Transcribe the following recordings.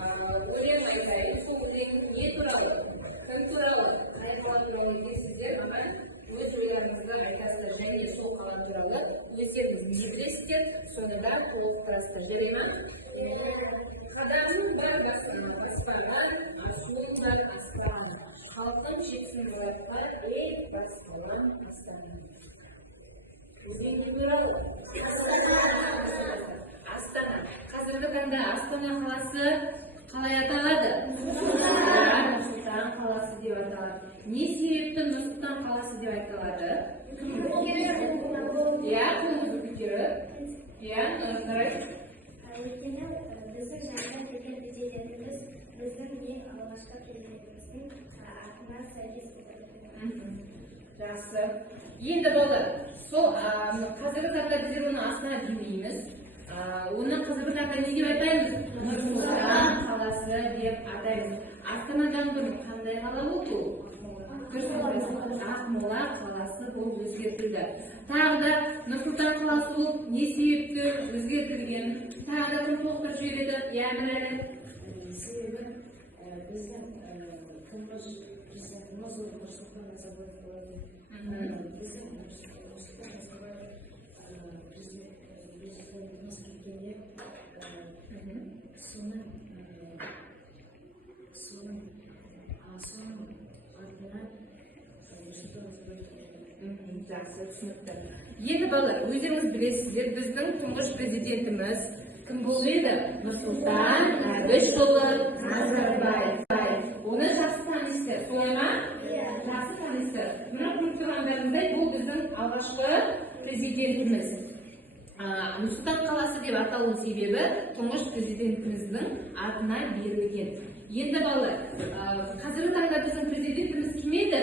өлең айтайын. Сол өлең не туралы? Кім туралы? Қай қала туралы деп сіздер маған өз ойларыңызды айтасыздар. Және сол қала туралы өздеріңіз не білесіздер, соны да толықтырасыздар. Жарай ма? Қадамым бар баспаған, асуым бар аспан. Халқым жетсін болатқа, ей басқалам астана. Өлең не туралы? Астана. Қазіргі таңда Астана қаласы қалай аталады? Нұр-Сұлтан қаласы деп аталады. Не себепті Нұр-Сұлтан қаласы деп аталады? Иә, көңіл көтеріп. Иә, Нұрай. Өйткені біздің жаңадан келген президентіміз біздің ең алғашқы президентіміздің атына сәйкес келеді. Жақсы. Енді балалар, сол қазіргі таңда біздер оны Астана демейміз. Оны қазіргі таңда не деп айтаймыз? Нұр-Сұлтан қаласы деп атаймыз. Астанадан бұрын қандай қала болды? Ақмола қаласы болып өзгертілді. Тағы да Нұр-Сұлтан қаласы болып не себепті өзгертілген? Тағы да кім толықтырып жібереді? Яғни себебі біздің тұңғыш президентіміз Нұрсұлтан Назарбаев болады. Біздің Нұрсұлтан Назарбаев президентіміз келгенде соның артынан Нұрсұлтан Назарбаев жақсы түсінікті. Енді балалар, өздеріңіз білесіздер, біздің тұңғыш президентіміз кім болып еді? Нұрсұлтан Әбішұлы Назарбаев. Оны жақсы танисыздар, солай ма? Жақсы танисыздар. Мына көріп тұрғандарыңыздай, бұл біздің алғашқы президентіміз. Нұр-Сұлтан қаласы деп аталу себебі тұңғыш президентіміздің атына берілген. Енді балалар, қазіргі таңда біздің президентіміз кім еді?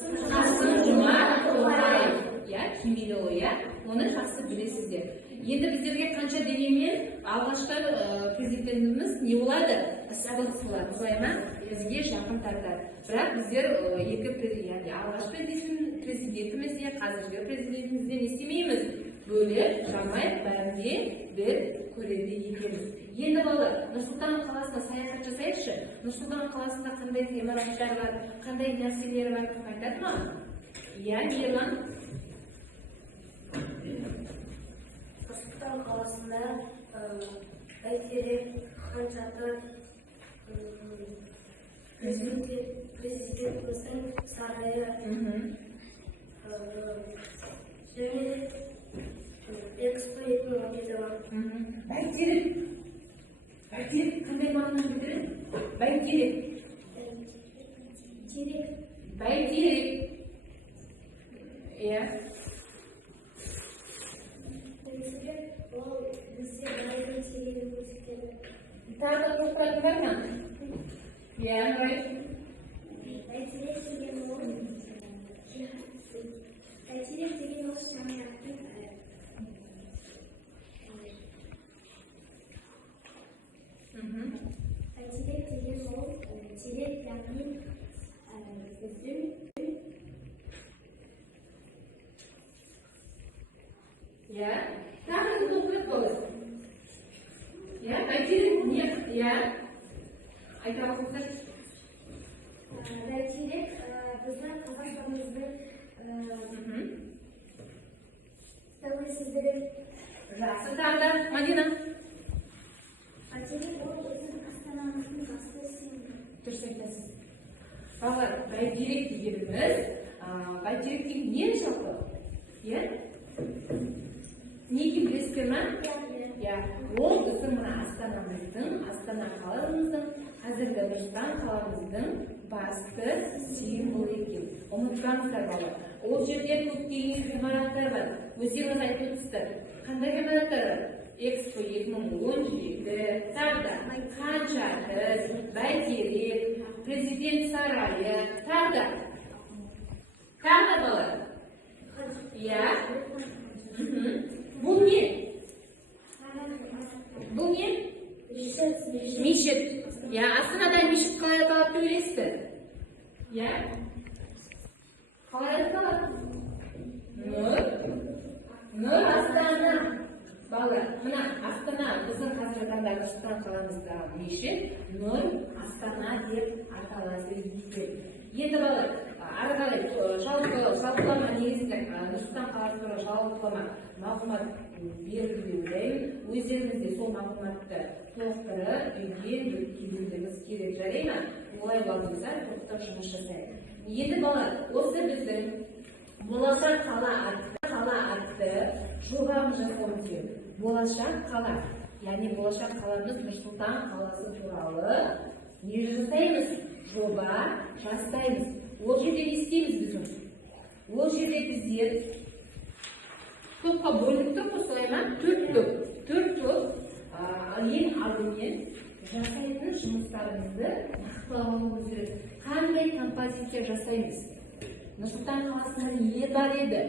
Қасым-Жомарт Тоқаев. Иә, кім еді ол, иә? Оны жақсы білесіздер. Енді біздерге қанша дегенмен алғашқы президентіміз не болады? Ыстық болады, солай ма? Бізге жақын тартады. Бірақ біздер алғашқы президентіміз де қазіргі президентімізден естемейміз. Бөлек, жамай, бәрінде бір көреді екенбіз. Енді балалар, Нұр-Сұлтан қаласына саяхат жасайықшы. Нұр-Сұлтан қаласында қандай ғимараттар бар, қандай нәрселер бар, айтады ма? Иә, Ерлан? Нұр-Сұлтан қаласында бәйтерек, Хан Шатыр, президентіміздің сарайы, және Экспо 2017 бар. Бәйтерек. Бәйтерек қандай мағына білдіреді? Бәйтерек. Бәйтерек. Иә. Ол бізде бәрінің тегенін көрсетеді. Тағы да тоқтыратын бар ма? Иә, Нұрай. Бәйтерек деген ол жамағаттың Бәйтерек деген ол терек, яғни біздің Иә. Тағы да тоқтырып болады. Иә, бәйтерек не? Иә. Айта алыңыздар. Бәйтерек біздің Қазақстанымыздың тәуелсіздігі. Жақсы, тағы да Мадина. Бәйтерек ол біздің Астанамыздың басты символы. Дұрыс айтасыз. Балалар, бәйтерек дегеніміз, бәйтерек деген не жалпы? Иә? Неге білесіздер ме? Иә. Ол біздің мына Астанамыздың, Астана қаламыздың, қазіргі Нұр-Сұлтан қаламыздың басты символы екен. Ұмытпаңыздар балалар. Ол жерде көптеген ғимараттар бар. Өздеріңіз айтып өтсіздер. Қандай ғимараттар бар? Экспо 2017, тағы да Хан Шатыр, Бәйтерек, президент сарайы, тағы да балалар. Иә. Бұл не? Бұл не? Мешіт. Иә, Астанада мешіт қалай аталады деп ойлайсыздар? Иә? Қалай аталады? Нұр Астана. Балалар, мына Астана, біздің қазіргі таңда Нұрсұлтан қаламыздағы мешіт Нұр Астана деп аталады екен. Енді балалар, ары қарай жалпылама негізінде Нұрсұлтан қаласы туралы жалпылама мағлұмат берілген. Өздеріңіз де сол мағлұматты толықтырып, үйге келуіңіз керек, жарай ма? Олай болса, тоқтап жұмыс жасайды. Енді балалар, осы біздің болашақ қала атты жобамыз жасауымыз керек. Болашақ қала, яғни болашақ қаламыз Нұрсұлтан қаласы туралы не жасаймыз? Жоба жасаймыз. Ол жерде не істейміз біздің? Ол жерде біздер топқа бөлініп тұрмыз, солай ма? Төрт топ. Ең алдымен жасайтын жұмыстарымызды нақтылауымыз керек. Қандай композиция жасаймыз? Нұрсұлтан қаласында не бар еді?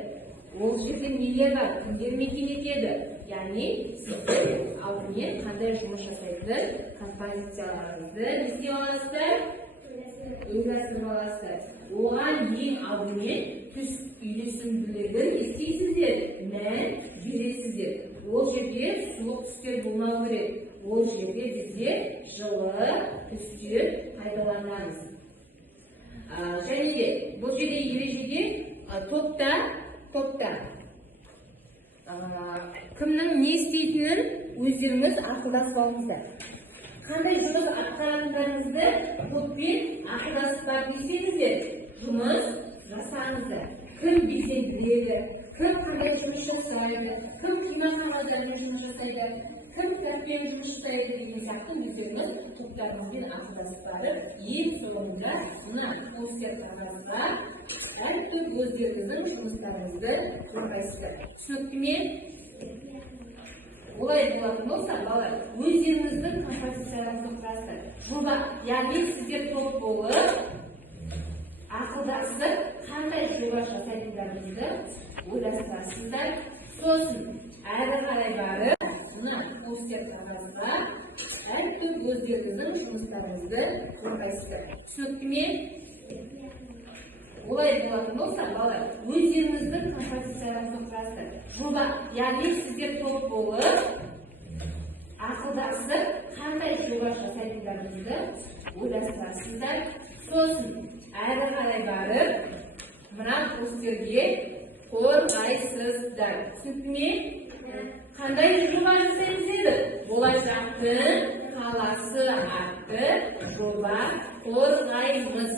Ол жерде нелер бар? Кімдер мекен етеді? Яғни сіздер алдымен қандай жұмыс жасайтын композицияларыңызды не істей аласыздар? Ойластырып аласыздар. Оған ең алдымен түс үйлесімділігін естейсіздер, мән бересіздер. Ол жерде суық түстер болмау керек. Ол жерде бізде жылы түстер пайдаланамыз. Және де бұл жерде ережеде топта кімнің не істейтінін өздеріңіз ақылдасып алыңыздар. Қандай жұмыс атқаратындарыңызды топпен ақылдасып барып десеңіздер, жұмыс жасаңыздар. Кім белсенділеді, кім қандай жұмыс жасайды, кім қимақ қағаздармен жұмыс жасайды, кім кітаппен жұмыс жасайды деген сияқты өздеріңіз топтарыңызбен ақылдасып барып, ең соңында мына постер қағазға әртүрлі өздеріңіздің жұмыстарыңызды қорғайсыздар. Түсінікті ме? Олай болатын болса, балалар, өздеріңіздің композицияларыңызды құрасыздар. Жоба, яғни сіздер топ болып, ақылдасып, қандай жоба жасайтындарыңызды ойластырасыздар. Сосын әрі қарай барып, мына постер қағазға әртүрлі өздеріңіздің жұмыстарыңызды қорғайсыздар. Түсінікті ме? Олай болатын болса, балалар, өздеріңіздің композицияларыңызды құрасыздар. Жоба, яғни сіздер топ болып, ақылдасып, қандай жоба жасайтындарыңызды ойластырасыздар. Сосын әрі қарай барып, мына постерге қорғайсыздар. Түсінікті ме? Қандай жоба жасаймыз еді? Болашақтың қаласы атты жоба қорғаймыз.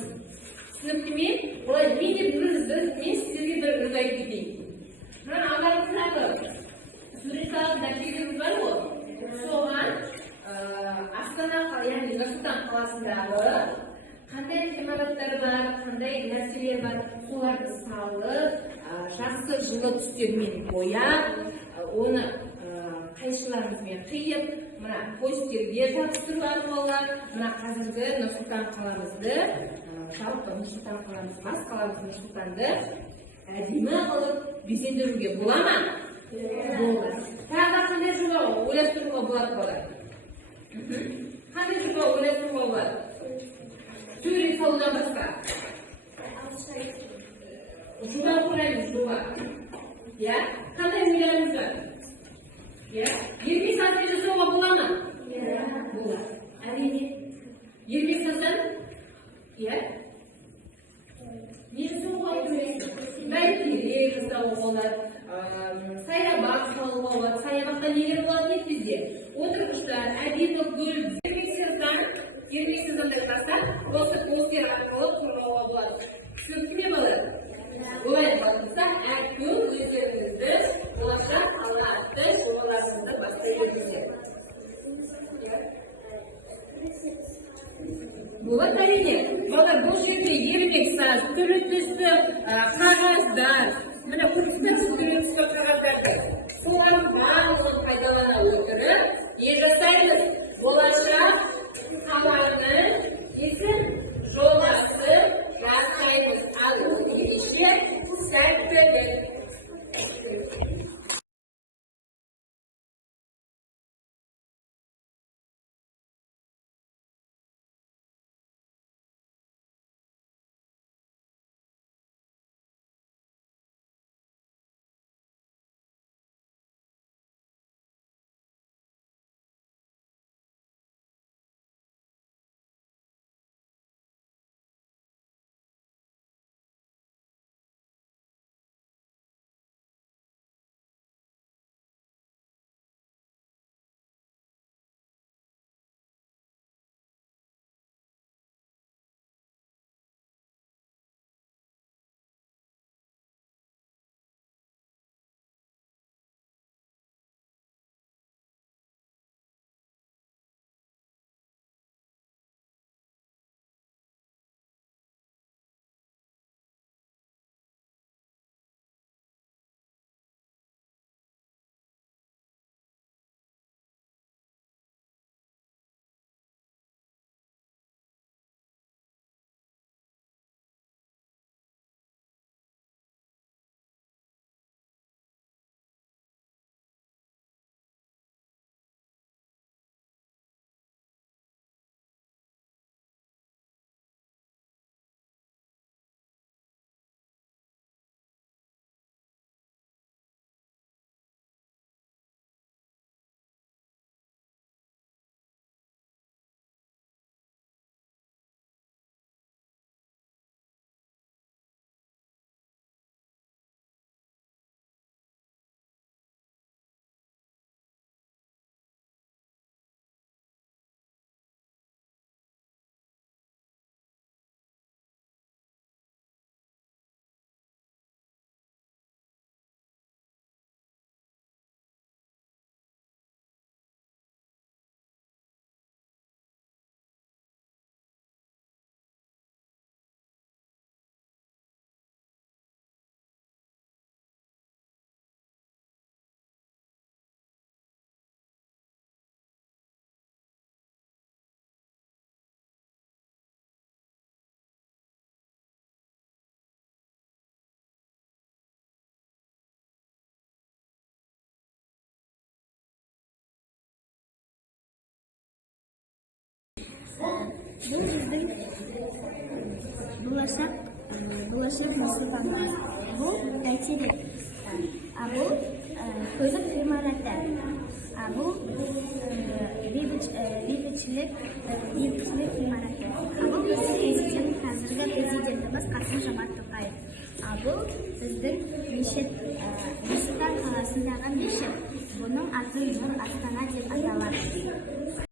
Түсінікті ме? Олай, мен сіздерге бір өз айтып кетейін. Мына алдарыңыздағы сурет салып дәптеріңіз бар ғой? Соған Астана, яғни Нұрсұлтан қаласындағы қандай ғимараттар бар, қандай нәрселер бар, соларды салып, жақсы жылы түстермен бояп, оны қайшыларымызбен қиып, мына постерге жабыстыру арқылы, мына қазіргі Нұрсұлтан қаламызды, жалпы Нұрсұлтан қаламыз, бас қаламыз Нұрсұлтанды әдемі қылып безендіруге бола ма? Болады. Тағы қандай жоба ойластыруға болады балалар? Қандай жоба ойластыруға болады? Сурет салудан басқа. Жоба құраймыз, жоба. Қандай ойларыңыз бар? 20 сантиметр жасауға бола ма? Болады. Әрине. 20 сантиметр? Не жасауға ойлайсың? Бәйтерек жасауға болады, саябақ салуға болады. Саябақта нелер болады еді бізде? Отырғыштар, әдемі гүл, ермексізден жасап, осы постер арқылы қорғауға болады. Түсінікті ме балалар? Олай болса, әркім өздеріңізді болашақ қала атты жобаларыңызды бастай беріңіздер. Болады әрине. Балалар, бұл жерде ермек саз, түрлі түсті қағаздар, міне көрсетіңіз түрлі түсті қағаздарды. Солардың барлығын пайдалана отырып, не жасаймыз? Болашақ қаланың жобасы жасаймыз. Ал ерекше сәттілік. Бұл біздің болашақ нұрсұлтанымыз. Бұл бәйтерек. Бұл көлік ғимараты. Бұл бейбітшілік ғимараты. Бұл біздің қазіргі президентіміз Қасым-Жомарт Тоқаев. Бұл біздің мешіт, Нұр-Сұлтан қаласындағы мешіт. Бұның аты Нұр Астана деп аталады.